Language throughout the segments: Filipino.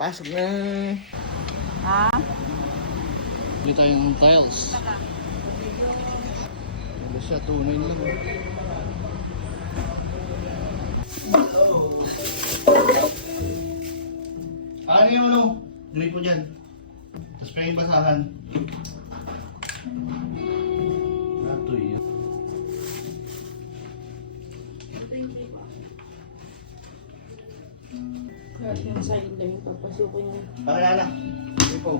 Pasok na. Ha? Dito tayong tiles. Ano siya, 2.9 lang. Ano yung ano? Gripo dyan. Tapos pa yung basahan. Ito yun. Kaya yung side lang yung papasukin niya. Pakilala. Gripo.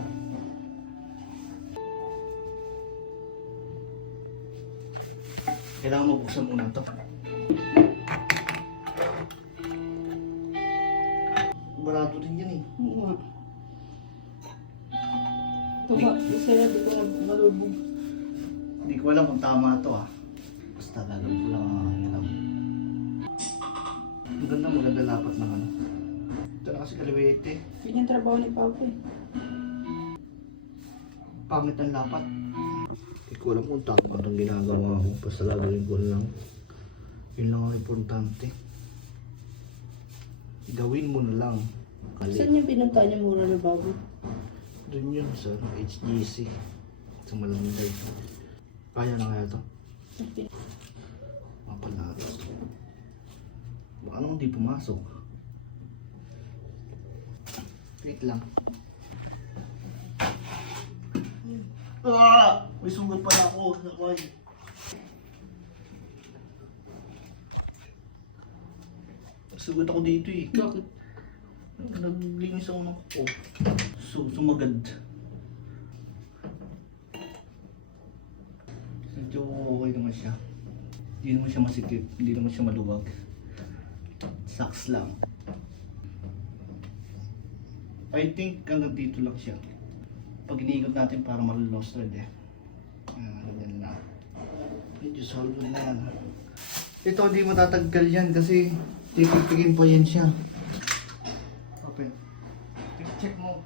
Kailangan mabuksan muna ito. Barado din yan eh. Oo nga. Ito ba? Isa na dito nalubog. Hindi ko alam kung tama ito ah. Basta gagawin ko lang ang alam. Maganda lapat ng ano. Ito na kasi kaliwete. Yun yung trabaho ni Papa eh. Pangit ang lapat. Hindi ko alam kung tama itong ginagawa ko. Basta gagawin ko lang. Yun lang ang importante. Gawin mo na lang. Saan yung pinunta niya muna na bago? Doon yun sa HGC. Sa Malanday. Kaya na kaya ito? Mapalaras. Baka naman di pumasok. Wait lang. Ah! May sugat pala ako. Nakuha. Sugat ako dito eh. Bakit? Naglinis ako ng kuko. Sumagad. Medyo okay naman siya. Hindi naman siya masikip. Hindi naman siya maluwag. Sucks lang. I think hanggang dito lang siya. Pag iniikot natin para malulos thread eh. Ganyan na. Medyo solid na yan. Ito hindi matataggal yan kasi tipigin pa yan siya. Open. Check mo.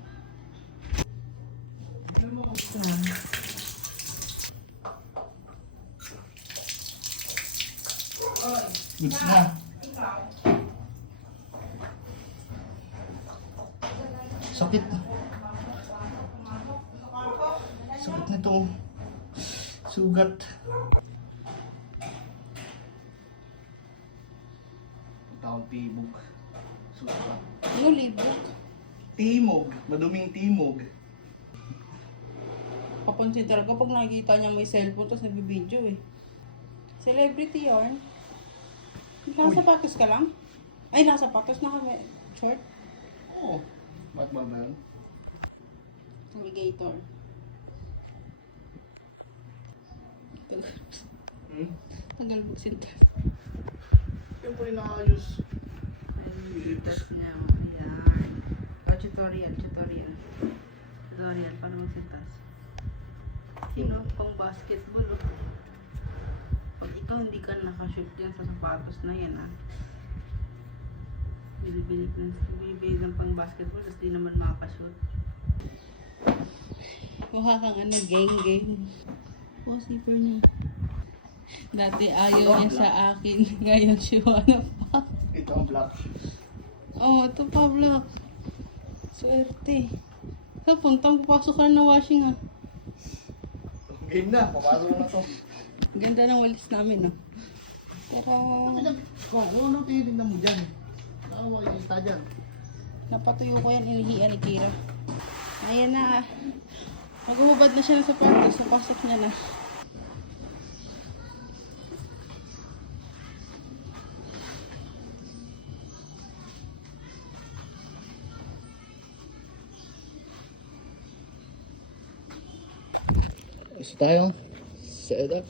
Goods na. Sakit. Sakit nito. Sugat. Tawag tibog. Sugat. Ano libog? Timog. Maduming timog. Papansin talaga pag nakikita niya may cellphone tapos nagbibideo eh. Celebrity yarn. Nakasapatos ka lang? Ay, nakasapatos na kami. Short? Oo. Ba't ba ba yun? Navigator. Tagal buksin tayo. Yung pa rin nakayos. Tapos niya, yan. Tutorial. Tutorial, paano magsintas? Sino pang basketball? Oh. Pag ikaw hindi ka nakashoot dyan sa sapatos na yan, ah. Bibili ng pang basketball, tapos di naman makashoot. Mukha kang ano, gang. Oh, zipper niya. Dati ayaw niya sa akin. Ngayon siya na pa. Ito ang black. Oh, ito pa black. Swerte. Sa puntang papasok ka na ng washing ah. Game na. Papasok na to. Ganda ng walis namin ah. Pero Kung ano tinitingnan mo dyan? Ano mo ilista dyan? napatuyo ko yan, inihian ni Kira. Ayan na. Maghuhubad na siya ng sapatos. Napasok niya na. Isa tayo. Set up.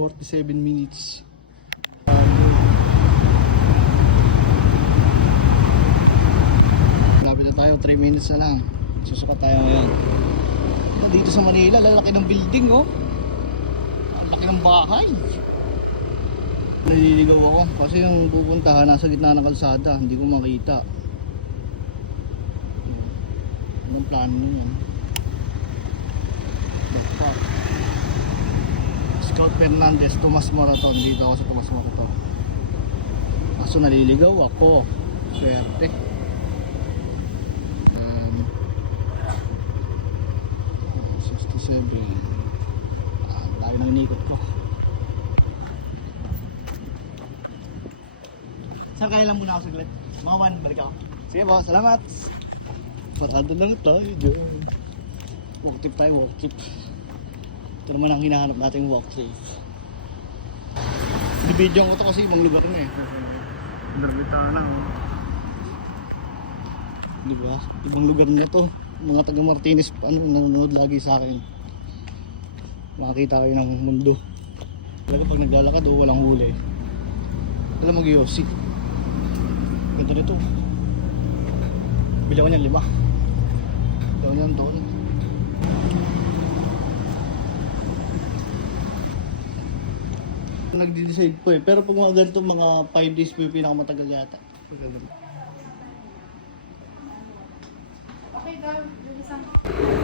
47 minutes. Malapit na tayo. 3 minutes na lang. Susukat tayo ngayon. Dito sa Manila, lalaki ng building oh. Ang laki ng bahay. Naliligaw ako kasi yung pupuntahan nasa gitna ng kalsada. Hindi ko makita. Anong plano nyo yan? Backpack. Scout Fernandez, Tomas Marathon. Dito ako sa Tomas Marathon. Kaso naliligaw ako. Swerte. Dahil nang inikot ko. Sir, kaya lang muna ako saglit. Mga 1, balik ako. Sige po, salamat. Parado lang tayo dyan. Walk trip tayo, walk trip. Ito naman ang hinahanap nating walk trip. Binibidyoan ko to kasi ibang lugar na eh. Darbita na. Di ba? Ibang lugar na to. Mga taga Martinez nanonood lagi sa akin. Makakita kayo ng mundo. Talaga pag naglalakad o walang huli. Alam mag-yossi. Ganda nito. Bili ko niyan 5. Taon yan, taon. Nagde-decide po eh. Pero pag mga ganito, mga 5 days po yung pinakamatagal yata. Okay, go.